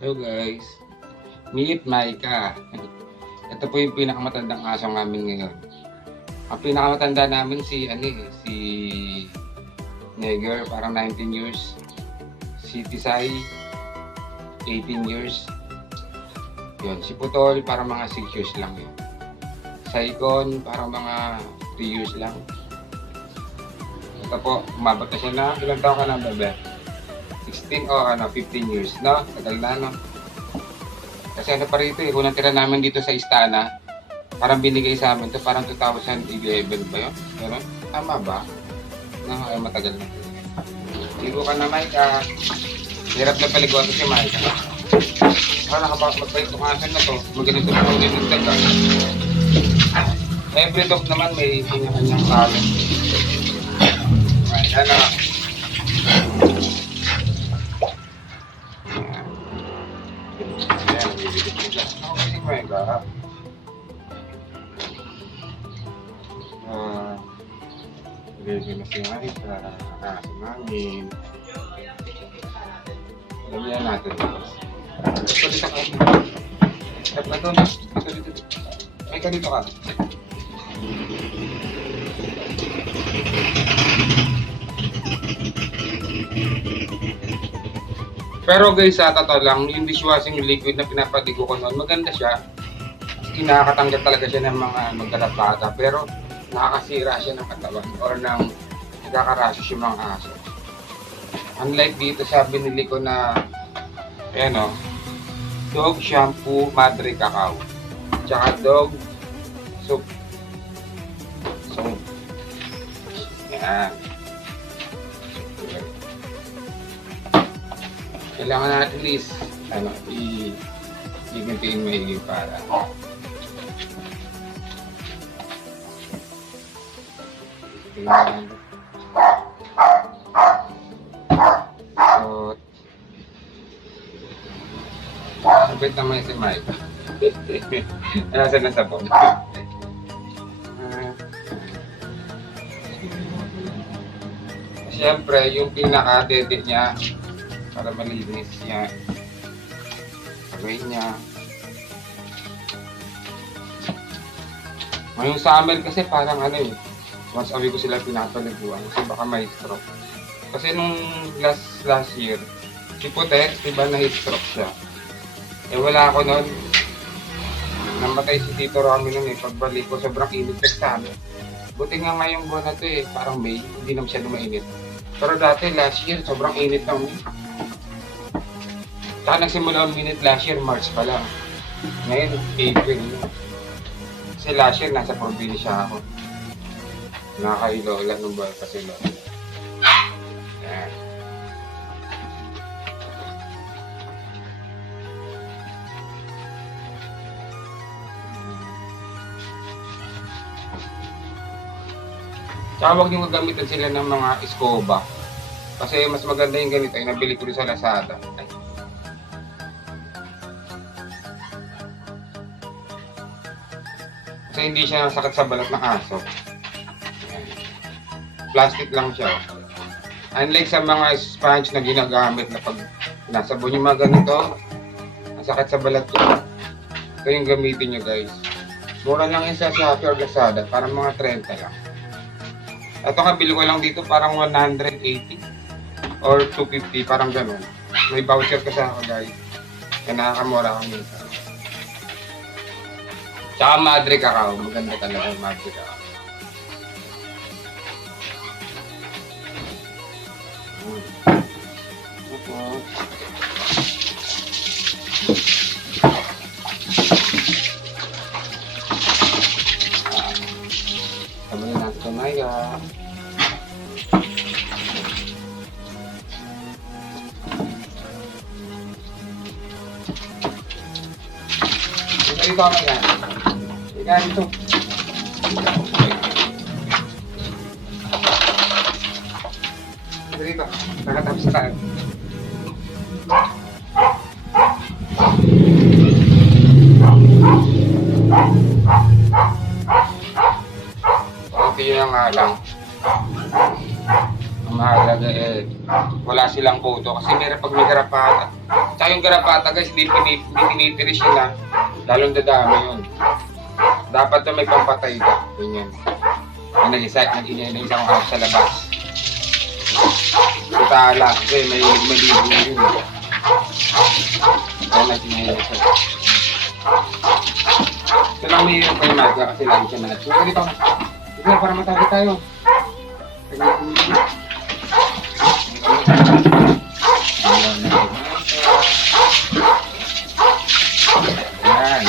Hello guys, meet Maika. Ito po yung pinakamatandang aso namin ngayon. Ang pinakamatanda namin si Neger, parang 19 years. Si Tisay, 18 years. Yun, si Putol, parang mga 6 years lang yun. Saikon, parang mga 3 years lang. Ito po, umabot na siya na, ilang taon ka na, bebe? 16 o 15 years, no? Tagal na, no? Kasi ano pa rito unang tira namin dito sa Istana, parang binigay sa amin to parang 2011 ba yun? Ganun? Tama ba? No, ay matagal na. Ligo ka na, Mike. Hirap na paliguan to si Mike. Parang nakapagpapait itong asan na to. Maganito na ulit ng taga. Every dog naman may kanya-kanyang talent. Right, ano? Ayan, bibigit mo siya. Ako kasi Mike, Ready na si Mike, aso namin. Lagyan natin. Dito ka. Step na doon. Dito. Ay, dito ka. Pero guys, sa totoo lang, yung dishwashing liquid na pinapadigo ko noon, maganda siya. Nakakatanggal talaga siya ng mga magkarapata. Pero nakakasira siya ng katawan or ng nagkakarasis yung mga aso. Unlike dito sa binili ko na dog shampoo Madre Cacao tsaka dog soap. Yan. Kailangan natin at least i-maintain maigi para tingnan. So, sabit naman si Mike. Nasa na sabon. Siyempre, yung pinaka-dede niya para malinis niya. Pagay niya. Ngayong summer kasi parang once a week ko sila pinapaliguan kasi baka may stroke. Kasi nung last year, si Potex, diba na-heat stroke siya. Eh wala ako noon. Namatay si Tito Romy noon pagbalik ko, sobrang init sa amin. Buti nga ngayong buwan na to parang May, hindi naman siya lumainit. Pero dati last year, sobrang init na Saka nagsimula ang minute last year, March pa lang. Ngayon, April. Kasi last year, nasa probinsya ako. Nakakailola nung ba kasi lola. Yan. Tsaka huwag nyo gagamitan sila ng mga escoba. Kasi mas maganda yung ganito ay nabili ko rin sa Lazada. Kasi hindi siya sakit sa balat ng aso. Plastic lang siya. Unlike sa mga sponge na ginagamit na pag nasabon yung mga ganito, ang sakit sa balat ko. Ito yung gamitin nyo guys. Mura lang yun sa Shopee or Lazada, parang mga 30 lang. Ito kabili ko lang dito parang 180 or 250, parang ganun. May voucher kasi ako guys. Kaya nakakamura ako minsan. Tsaka Madre Cacao, maganda talaga yung Madre Cacao. Sabayin natin ito, Maya. Dito ka, Maya. Ika dito. Dito. Nakatapos tayo. Konti na nga lang. Ang mahalaga wala silang photo kasi meron pag may karapatan. Tsaka yung garapata guys, hindi tinitiris yun ha. Lalong dadami yun. Dapat na may pampatay ka. Ganyan. Nag-isa akong harap sa labas. Kutala. Kasi may libo yun. Kaya nag-inay siya. Ito lang may hirap kayo Marga kasi lagi siya nalat. So, dito. Dito para matawag tayo. Ayan.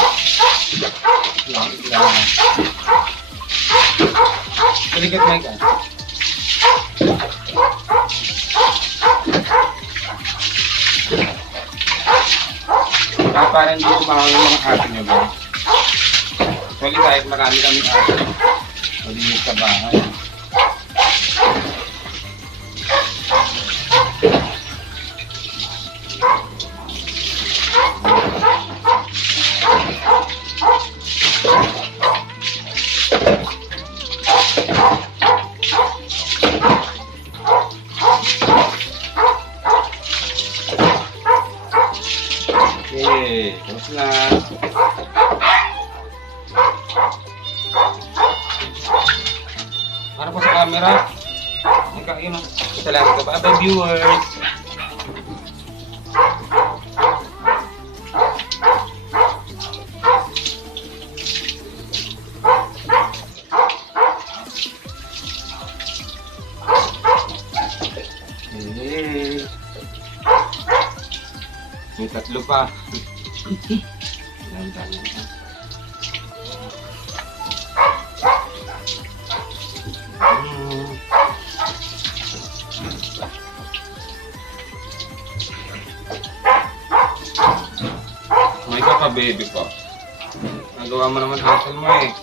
Balikat Mike ah. Parang hindi kumakain yung mga aso nyo ba? Actually kahit marami kaming aso, malinis sa bahay. Okay, tapos na. Para po sa camera. Yun o. Salamat ka pa. Bye viewers. Hey. May tatlo pa. Dami. May kaka-baby pa. Nagawa mo naman hassle mo eh.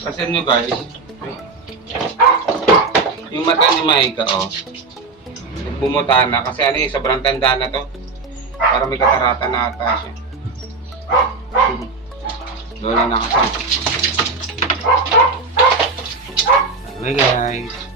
Kasi nyo guys, yung mata ni Maika nagbumuta na kasi ano eh, sobrang tanda na to. Para may katarata na ata siya. Lola na kasi. Bye guys.